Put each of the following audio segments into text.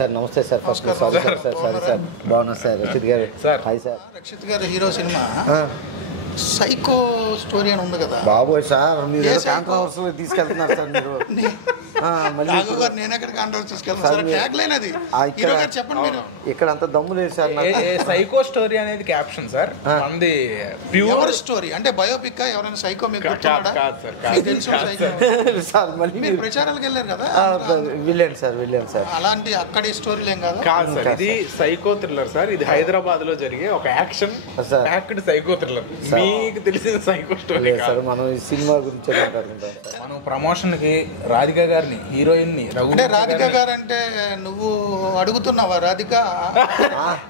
Sir నమస్తే sir. First sorry sir. Sorry sir. బాగున్నా sir. Rakshit గారు. Hi sir. రక్షిత్ గారు హీరో సినిమా సైకో స్టోరీ అని ఉంది కదా బాబోయ్ సార్, మీరు కాంట్రవర్సీ తీసుకెళ్తున్నారు సార్. మీరు నేను ఎక్కడ కాంట్రవర్సీ తీసుకెళ్తాను ట్యాగ్ లైన్ అది. హీరో గారు చెప్పండి మీరు. ఇక్కడ అంత దమ్ము లేదు సార్. సైకో స్టోరీ అనేది క్యాప్షన్ సార్. మంది ప్యూర్ స్టోరీ అంటే బయోపిక్. ఎవరైనా సైకో మీకు తెలుసు సార్? మళ్ళీ మీరు ప్రచారాలకు వెళ్ళారు కదా, వెళ్ళాను సార్. వెళ్ళాను సార్. అలాంటి అక్కడి స్టోరీలు ఏం కాదు సార్. ఇది సైకో థ్రిల్లర్ సార్. ఇది హైదరాబాద్ లో జరిగే ఒక యాక్షన్ ప్యాక్డ్ సైకో థ్రిల్లర్. మీకు తెలిసిన సైకో స్టోరీ సార్. మనం ఈ సినిమా గురించి మనం ప్రమోషన్ కి రాధిక గారిని హీరోయిన్ ని అంటే రాధిక గారు అంటే నువ్వు అడుగుతున్నావా? రాధిక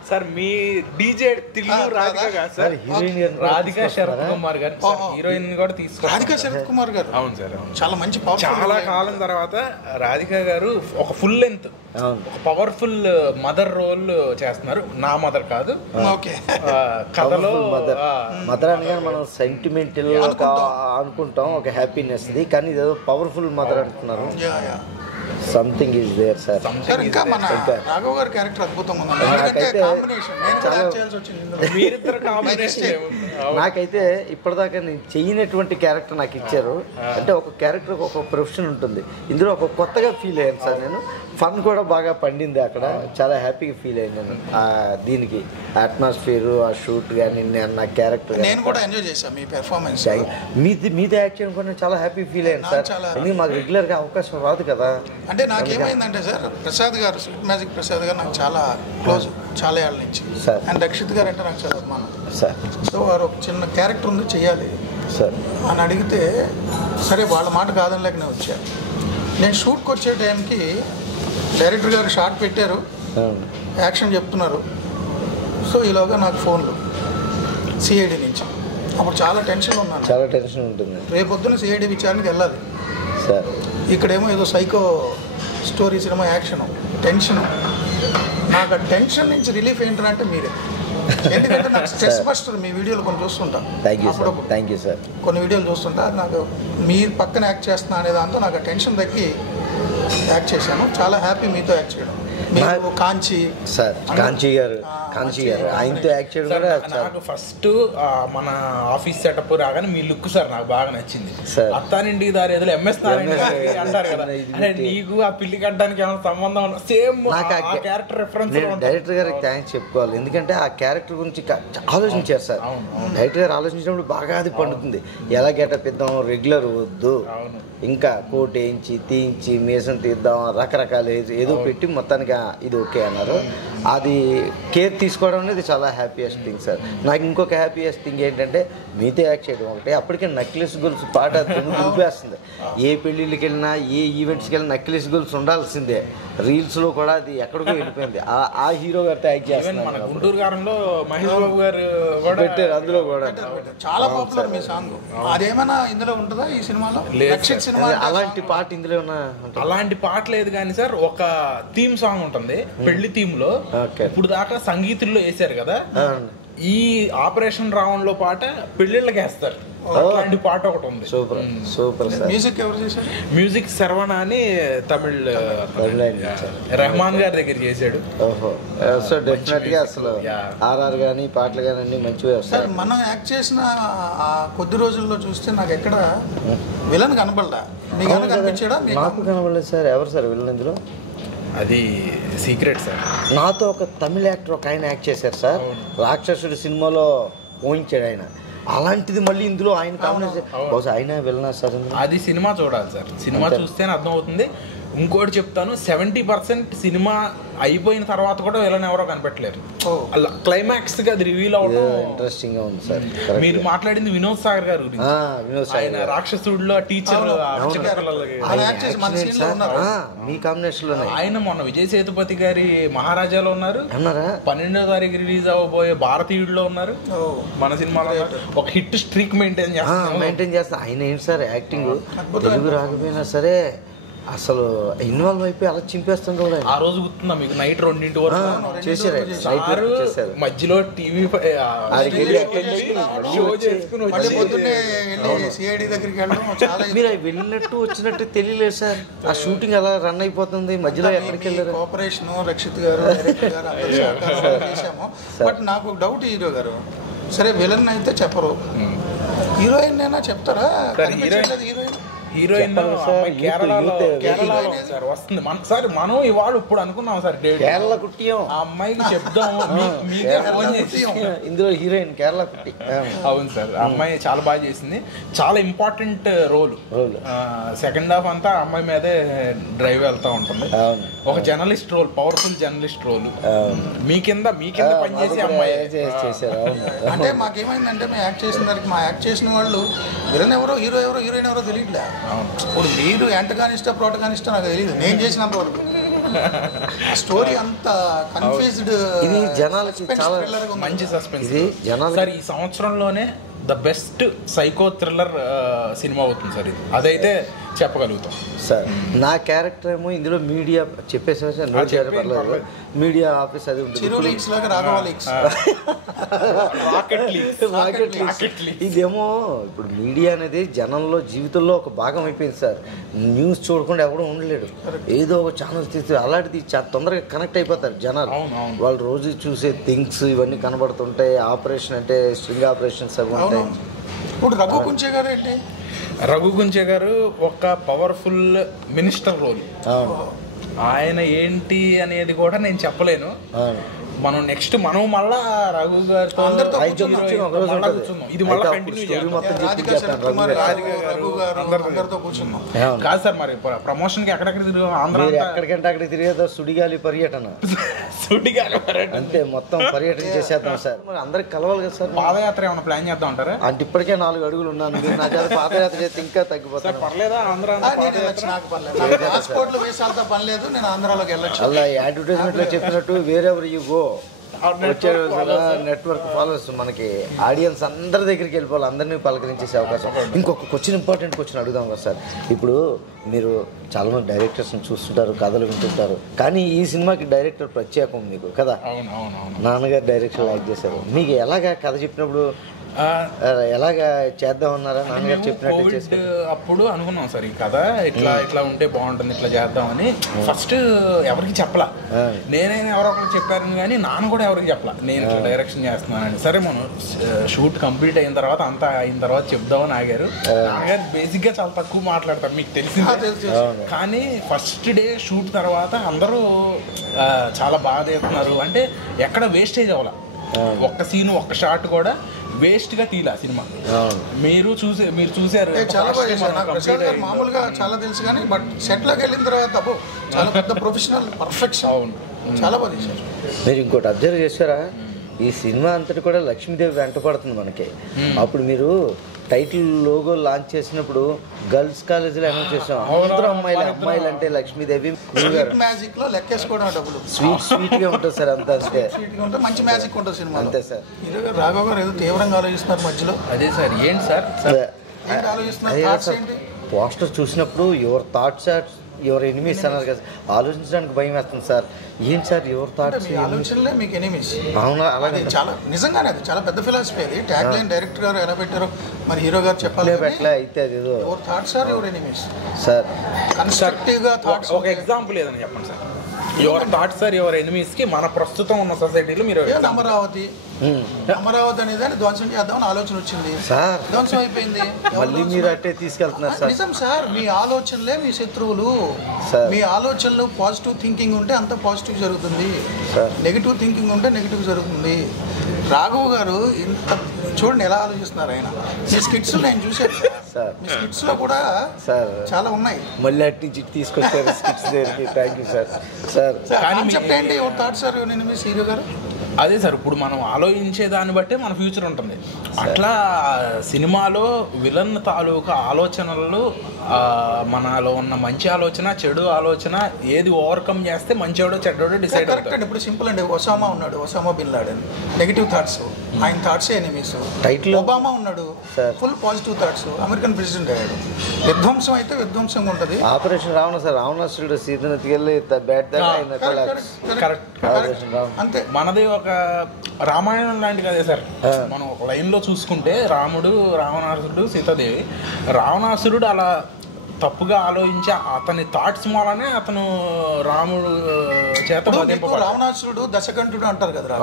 సార్ మీ డీజే తిల్లు రాధిక గారు సార్. హీరోయిన్ రాధిక శరత్ కుమార్ గారు హీరోయిన్ కూడా తీసుకున్నారు. రాధిక శరత్ కుమార్ గారు అవును సార్. చాలా మంచి చాలా కాలం తర్వాత రాధిక గారు ఒక full length powerful mother role చేస్తున్నారు. నా మదర్ కాదు, కథలో మదర్ అనగా మనం సెంటిమెంటల్ అనుకుంటాం, ఒక హ్యాపీనెస్ ది. కానీ ఇదేదో పవర్ఫుల్ మదర్ అంటున్నారు. Something is there sir. ఇంకా మన రాఘవ్ గారి క్యారెక్టర్ అద్భుతంగా ఉంది. నాకైతే ఇప్పటిదాకా నేను చెయ్యనటువంటి క్యారెక్టర్ నాకు ఇచ్చారు. అంటే ఒక క్యారెక్టర్ ఒక ప్రొఫెషన్ ఉంటుంది. ఇందులో ఒక కొత్తగా ఫీల్ అయ్యాను సార్. నేను ఫన్ కూడా బాగా పండింది అక్కడ. చాలా హ్యాపీగా ఫీల్ అయ్యాను నేను. దీనికి అట్మాస్ఫియర్, ఆ షూట్ కానీ నా క్యారెక్టర్ నేను కూడా ఎంజాయ్ చేశాను. మీ పెర్ఫార్మెన్స్ మీతో యాక్ట్ చేయడం కూడా చాలా హ్యాపీ ఫీల్ అయ్యాను సార్. ఎందుకంటే మాకు రెగ్యులర్గా అవకాశం రాదు కదా. అంటే నాకేమైందంటే సార్, ప్రసాద్ గారు స్వీట్ మ్యాజిక్ ప్రసాద్ గారు నాకు చాలా క్లోజ్, చాలా ఏళ్ళ నుంచి సార్. అండ్ రక్షిత్ గారు అంటే నాకు చాలా అభిమానం సార్. సో వారు ఒక చిన్న క్యారెక్టర్ ఉంది చెయ్యాలి సార్ అని అడిగితే సరే వాళ్ళ మాట కాదని లేక నేను వచ్చాను. నేను షూట్కి వచ్చే టైంకి డైరెక్టర్ గారు షార్ట్ పెట్టారు, యాక్షన్ చెప్తున్నారు. సో ఈలోగా నాకు ఫోన్లు సిఐడి నుంచి. అప్పుడు చాలా టెన్షన్ ఉన్నాను. చాలా టెన్షన్ ఉంటుంది. రేపొద్దున సిఐడి విచారణకి వెళ్ళాలి సార్. ఇక్కడేమో ఏదో psycho story cinema action tension. నాకు ఆ టెన్షన్ నుంచి రిలీఫ్ ఏంటంటే మీరే. ఎందుకంటే నాకు స్ట్రెస్ బస్టర్ మీ వీడియోలు కొన్ని చూస్తుంటా. Thank you sir. కొన్ని వీడియోలు చూస్తుంటా. నాకు మీరు పక్కన యాక్ట్ చేస్తున్నా అనే దాంతో నాకు ఆ టెన్షన్ తగ్గి యాక్ట్ చేశాను. చాలా హ్యాపీ మీతో యాక్ట్ చేయడం. మీరు కాంచి సార్, కాంచి గారు ఆయనతో యాక్ట్ చేయడం కూడా నాకు ఫస్ట్ మన ఆఫీస్ సెటప్ రాగానే మీ లుక్ సార్ నాకు బాగా నచ్చింది. అత్తానింటికి దారి ఏదో ఎంఎస్ అంటారు కదా, నీకు ఆ పిల్లి కట్టడానికి ఏమైనా సంబంధం ఉన్నా సేమ్ క్యారెక్టర్ రిఫరెన్స్. డైరెక్టర్ గారికి థ్యాంక్స్ చెప్పుకోవాలి. ఎందుకంటే ఆ క్యారెక్టర్ గురించి ఆలోచించారు సార్. డైరెక్టర్ గారు ఆలోచించినప్పుడు బాగా అది పండుతుంది. ఎలా గెటప్ ఇద్దాం, రెగ్యులర్ వద్దు, ఇంకా కోట్ వేయించి తీయించి మీసం తీద్దాం, రకరకాల ఏదో పెట్టి మొత్తానికి ఇది ఓకే అన్నారు. అది కేర్ తీసుకోవడం అనేది చాలా హ్యాపీయెస్ట్ థింగ్ సార్. నాకు ఇంకొక హ్యాపీయెస్ట్ థింగ్ ఏంటంటే మీతో యాక్ట్ చేయడం ఒకటి. అప్పటికే నక్లెస్ గోల్స్ పాట దులిపేస్తుంది. ఏ పెళ్ళిళ్ళకి వెళ్ళినా, ఏ ఈవెంట్స్కి వెళ్ళినా నక్లెస్ గోల్స్ ఉండాల్సిందే. రీల్స్లో కూడా అది ఎక్కడికో వెళ్ళిపోయింది. ఆ హీరో గారితో యాక్ట్ చేస్తున్నారు. గుంటూరు గారంలో మహేష్ బాబు గారు పెట్టారు. అందులో కూడా చాలా పాపులర్ మీ సాంగ్. అదేమైనా ఇందులో ఉంటుందా ఈ సినిమాలో? అలాంటి పాట ఇందులో అలాంటి పాట లేదు కానీ సార్, ఒక థీమ్ సాంగ్ ఉంటుంది పెళ్లి థీమ్ లో. ఇప్పుడు దాకా సంగీతుల్లో వేసారు కదా, ఈ ఆపరేషన్ రావణ్ లో పాట పెళ్లిళ్ళకి వేస్తారు. అలాంటి పాట ఒకటి ఉంది. సూపర్. మ్యూజిక్ ఎవరు చేశారు? మ్యూజిక్ శర్వణ అని తమిళ్ రెహమాన్ గారి దగ్గర చేశాడు. సో డెఫినెట్ గా అసలు ఆర్ఆర్ గానీ పాటలు కానీ అన్ని మంచిగా వస్తాయి. మనం యాక్ట్ చేసిన ఆ కొద్ది రోజుల్లో చూస్తే నాకు ఎక్కడ విలన్ కనబడలా. మీకు కనిపించాడా? నాకు కనబడలేదు సార్. ఎవరు సార్ విలన్ ఇందులో? అది సీక్రెట్ సార్. నాతో ఒక తమిళ యాక్టర్ ఒక ఆయన యాక్ట్ చేశారు సార్. రాక్షసుడి సినిమాలో ఊహించాడు ఆయన. అలాంటిది మళ్ళీ ఇందులో ఆయన కాంబినేషన్ ఆయన వెళ్ళినా సార్. అది సినిమా చూడాలి సార్. సినిమా చూస్తేనే అర్థం అవుతుంది. ఇంకోటి చెప్తాను, 70% సినిమా అయిపోయిన తర్వాత కూడా వీళ్ళని ఎవరో కనిపెట్టలేరు. క్లైమాక్స్ గా అది రివీల్ అవడం ఇంట్రెస్టింగ్ గా ఉంది సార్. మీరు మాట్లాడింది వినోద్ సాగర్ గారి గురించి. ఆయన రాక్షసుడిలో టీచర్ మీ కాంబినేషన్ లో. ఆయన మొన్న విజయ్ సేతుపతి గారి మహారాజాలో ఉన్నారు. 12వ తారీఖు రిలీజ్ అవ్వబోయే భారతీయుడిలో ఉన్నారు. మన సినిమాలో ఒక హిట్ స్ట్రీక్ మెయింటైన్ చేస్తారు. ఆయన ఏంటి సార్ యాక్టింగ్ తెలుగు రాకపోయినా సరే అసలు ఇన్వాల్వ్ అయిపోయి అలా చింపేస్తుండే కూడా ఆ రోజు గుర్తుందా మీకు నైట్ 2 వరకు చేశారు మధ్యలో టీవీ మీరు వెళ్ళినట్టు వచ్చినట్టు తెలియలేదు సార్. ఆ షూటింగ్ అలా రన్ అయిపోతుంది, మధ్యలో ఎక్కడికి వెళ్ళారు? కోఆపరేషన్ రక్షిత్ గారు చేసాము. బట్ నాకు డౌట్ హీరో గారు, సరే విలన్ అయితే చెప్పరు, హీరోయిన్ అయినా చెప్తారా? హీరోయిన్ కేరళలో సార్ వస్తుంది. సార్ మనం ఇవాళ ఇప్పుడు అనుకున్నాం సార్ కేరళ కుట్టియం ఆ అమ్మాయికి చెప్దాము, ఇందులో హీరోయిన్ కేరళ కుట్టి. అవును సార్, ఆ అమ్మాయి చాలా బాగా చేసింది, చాలా ఇంపార్టెంట్ రోల్. సెకండ్ హాఫ్ అంతా ఆ అమ్మాయి మీదే డ్రైవ్ వెళ్తా ఉంటుంది. ఒక journalist role, powerful journalist role. మీ కింద పనిచేసే అమ్మాయి చేశారు. అంటే మాకేమైందంటే మేము యాక్ట్ చేసిన దానికి మా యాక్ట్ చేసిన వాళ్ళు విలన్ ఎవరో హీరో ఎవరో హీరోయిన్ ఎవరో తెలియట్లే. ఇప్పుడు మీరు యాంటగానిస్టా ప్రోటగానిస్టా నాకు తెలియదు, నేను చేసినంత వరకు స్టోరీ అంత కన్ఫ్యూజ్డ్. ఇది జనాలకి చాలా మంచి సస్పెన్స్. ఇది జనాలు సార్ ఈ సంవత్సరంలోనే the best psycho thriller cinema అవుతుంది సార్ ఇది, అదైతే చెప్పగలుగుతాం సార్. నా క్యారెక్టర్ ఏమో ఇందులో మీడియా చెప్పేసారు సార్, నోట్ చేయడం పర్లేదు. మీడియా ఆఫీస్ అది ఉంటుంది, ఇదేమో ఇప్పుడు మీడియా అనేది జనంలో జీవితంలో ఒక భాగం అయిపోయింది సార్. న్యూస్ చూడకుండా ఎవడో ఉండలేడు, ఏదో ఒక ఛానల్ తీస్తే అలాంటిది చాలా తొందరగా కనెక్ట్ అయిపోతారు జనాలు. వాళ్ళు రోజు చూసే థింగ్స్ ఇవన్నీ కనబడుతుంటాయి. ఆపరేషన్ అంటే స్ట్రింగ్ ఆపరేషన్స్ అవి ఉంటాయి. ఇప్పుడు రఘు గుంచే గారు ఒక పవర్ఫుల్ మినిస్టర్ రోల్. ఆయన ఏంటి అనేది కూడా నేను చెప్పలేను. మనం నెక్స్ట్ మనం మళ్ళా రఘు గారితో ఇది మళ్ళీ కాదు సార్. మరి ప్రమోషన్ కి ఎక్కడెక్కడ తిరిగాం, ఆంధ్ర ఎక్కడికంటే అక్కడికి తిరిగేదో సుడిగాలి పర్యటన. సుడిగాలి పర్యటన అంటే మొత్తం పర్యటన చేసేద్దాం సార్. మరి అందరికి కలవాలి కదా సార్. పాదయాత్ర ఏమైనా ప్లాన్ చేద్దాం అంటారా? అంటే ఇప్పటికే 4 అడుగులు ఉన్నాను, మీరు నా చేత పాదయాత్ర చేస్తే ఇంకా తగ్గిపోతారు. పర్లేదా? ఆంధ్ర పర్లేదు, నేను ఆంధ్రాలోకి వెళ్ళొచ్చు. అలా అడ్వర్టైజ్మెంట్ లో చెప్పినట్టు వేరెవర్ యు గో వచ్చే నెట్వర్క్ ఫాలోవర్స్ మనకి ఆడియన్స్ అందరి దగ్గరికి వెళ్ళిపోవాలి, అందరినీ పలకరించేసే అవకాశం. ఇంకొక క్వశ్చన్, ఇంపార్టెంట్ క్వశ్చన్ అడుగుదాం కదా సార్. ఇప్పుడు మీరు చాలామంది డైరెక్టర్స్ని చూస్తుంటారు, కథలు వింటుంటారు, కానీ ఈ సినిమాకి డైరెక్టర్ ప్రత్యేకం మీకు కదా. నాన్నగారు డైరెక్షన్ యాక్ట్ చేశారు. మీకు ఎలాగా కథ చెప్పినప్పుడు ఎలాగా చేద్దామన్నారా? నాన్నగారు చెప్పినట్టు చేస్తే అప్పుడు అనుకున్నాం సార్, ఈ కథ ఇట్లా ఉంటే బాగుంటుంది, ఇట్లా చేద్దామని. ఫస్ట్ ఎవరికి చెప్పలా, నేనైనా ఎవరో ఒకరు చెప్పారు కానీ నాన్న కూడా ఎవరికి చెప్పలా నేను ఇట్లా డైరెక్షన్ చేస్తున్నానని. సరే మనం షూట్ కంప్లీట్ అయిన తర్వాత అంతా అయిన తర్వాత చెప్దామని ఆగారు. నాన్నగారు బేసిక్ గా చాలా తక్కువ మాట్లాడతారు, మీకు తెలిసింది. కానీ ఫస్ట్ డే షూట్ తర్వాత అందరూ చాలా బాగా చేస్తున్నారు, అంటే ఎక్కడ వేస్టేజ్ అవ్వాల, ఒక్క సీన్ ఒక్క షాట్ కూడా వేస్ట్ గా తీలా సినిమా. మీరు చూసారు మామూలుగా చాలా తెలుసు కానీ బట్ సెట్ లోకి వెళ్ళిన తర్వాత చాలా పెద్ద ప్రొఫెషనల్ పర్ఫెక్షన్, చాలా బాగా తీశారు. మీరు ఇంకోటి అబ్జర్వ్ చేశారా? ఈ సినిమా అంతటి కూడా లక్ష్మీదేవి వెంటపడుతుంది మనకి. అప్పుడు మీరు టైటిల్ లోగో లాంచ్ చేసినప్పుడు గర్ల్స్ కాలేజీలో అనౌన్స్ చేసాం, అందరూ అమ్మాయిలు అంటే లక్ష్మీదేవి. మ్యాజిక్ లో లెక్కేసుకోవడం డబ్బులు స్వీట్ గా ఉంటుంది సార్, అంతా అంతే. మంచి మ్యాజిక్ ఉంటుంది సినిమా అంతే సార్. రాఘవ్ గారు ఏదో తీవ్రంగా ఆలోచిస్తున్నారు మధ్యలో. అదే సార్, ఏంటి సార్ ఆలోచిస్తున్నారు? పోస్టర్ చూసినప్పుడు your thoughts are your enemies అన్నారు కదా, ఆలోచించడానికి భయం వేస్తుంది సార్. ఏంటి సార్ యువర్ థాట్స్? ఆలోచనలే మీకు ఎనిమీస్. అవునా? అలాగే చాలా నిజంగానే అది చాలా పెద్ద ఫిలాసఫీ. అది ట్యాగ్ లైన్ డైరెక్టర్ గారు ఎలా పెట్టారో మరి హీరో గారు చెప్పాలి. అయితే అది your thoughts are your enemies sir. Constructive గా థాట్స్. ఒక ఎగ్జాంపుల్ ఏదని చెప్పండి sir. Your thoughts are your enemies కి మన ప్రస్తుతం ఉన్న సొసైటీలో మీరు అమరావతి అనేది ధ్వంసం చేద్దామని ఆలోచన వచ్చింది సార్, ధ్వంసం అయిపోయింది. మళ్ళీ మీరు అట్టే తీసుకెళ్తున్నారు సార్. నిజం సార్, మీ ఆలోచనలే మీ శత్రువులు. మీ ఆలోచనలు పాజిటివ్ థింకింగ్ ఉంటే అంత పాజిటివ్ జరుగుతుంది, నెగిటివ్ థింకింగ్ ఉంటే నెగిటివ్ జరుగుతుంది. రాఘవ్ గారు ఇంత చూడండి ఎలా ఆలోచిస్తున్నారు ఆయన. మీ స్కిట్స్ నేను చూసాను సార్, మీ స్కిట్స్ లో కూడా చాలా ఉన్నాయి. మళ్ళీ అటు నుంచి తీసుకొచ్చారు స్కిట్స్ దగ్గరికి. Thank you sir. Sir concept ఏంటి your thoughts are your enemies hero గారు? అదే సార్, ఇప్పుడు మనం ఆలోచించే దాన్ని బట్టే మన ఫ్యూచర్ ఉంటుంది. అట్లా సినిమాలో విలన్ తాలూకా ఆలోచనలు మనలో ఉన్న మంచి ఆలోచన చెడు ఆలోచన ఏది ఓవర్కమ్ చేస్తే మంచివాడో చెడ్డోడో డిసైడ్ కరెక్ట్ అండి. ఇప్పుడు సింపుల్ అండి, ఒసామా ఉన్నాడు, Osama bin Laden, negative thoughts, ఆయన థాట్స్ ఎనిమీస్. ఒబామా ఉన్నాడు, full positive thoughts, American president అయ్యాడు. విధ్వంసం అయితే విధ్వంసంగా ఉంటుంది. ఆపరేషన్ రావణ సార్, రావణాసురుడు సీతను ఎత్తుకెళ్ళి అంతే. మనది ఒక రామాయణం లాంటి కదే సార్. మనం ఒక లైన్ లో చూసుకుంటే రాముడు, రావణాసురుడు, సీతాదేవి. రావణాసురుడు అలా తప్పుగా ఆలోచించి అతని థాట్స్ మూలనే అతను రాముడు చేత రావణాసురుడు దశకంఠుడు అంటారు కదా.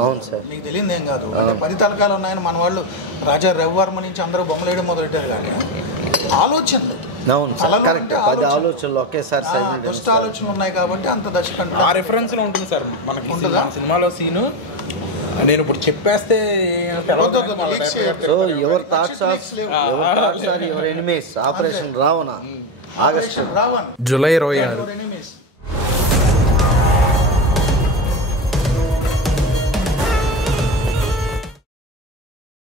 మీకు తెలియదు ఏం కాదు, అంటే 10 తలకాలు ఉన్నాయని మన వాళ్ళు రాజా రవివర్మ నుంచి అందరూ బొమ్మలు వేయడం మొదలెట్టారు. కానీ ఆలోచనలు దుష్ట ఆలోచనలు ఉన్నాయి కాబట్టి అంత దశకంఠుడు ఆ రిఫరెన్స్ లో ఉంటుంది సార్ మనకి సినిమాలో సీను. నేను ఇప్పుడు చెప్పేస్తే ఆపరేషన్ రావణ ఆగస్టు జూలై 26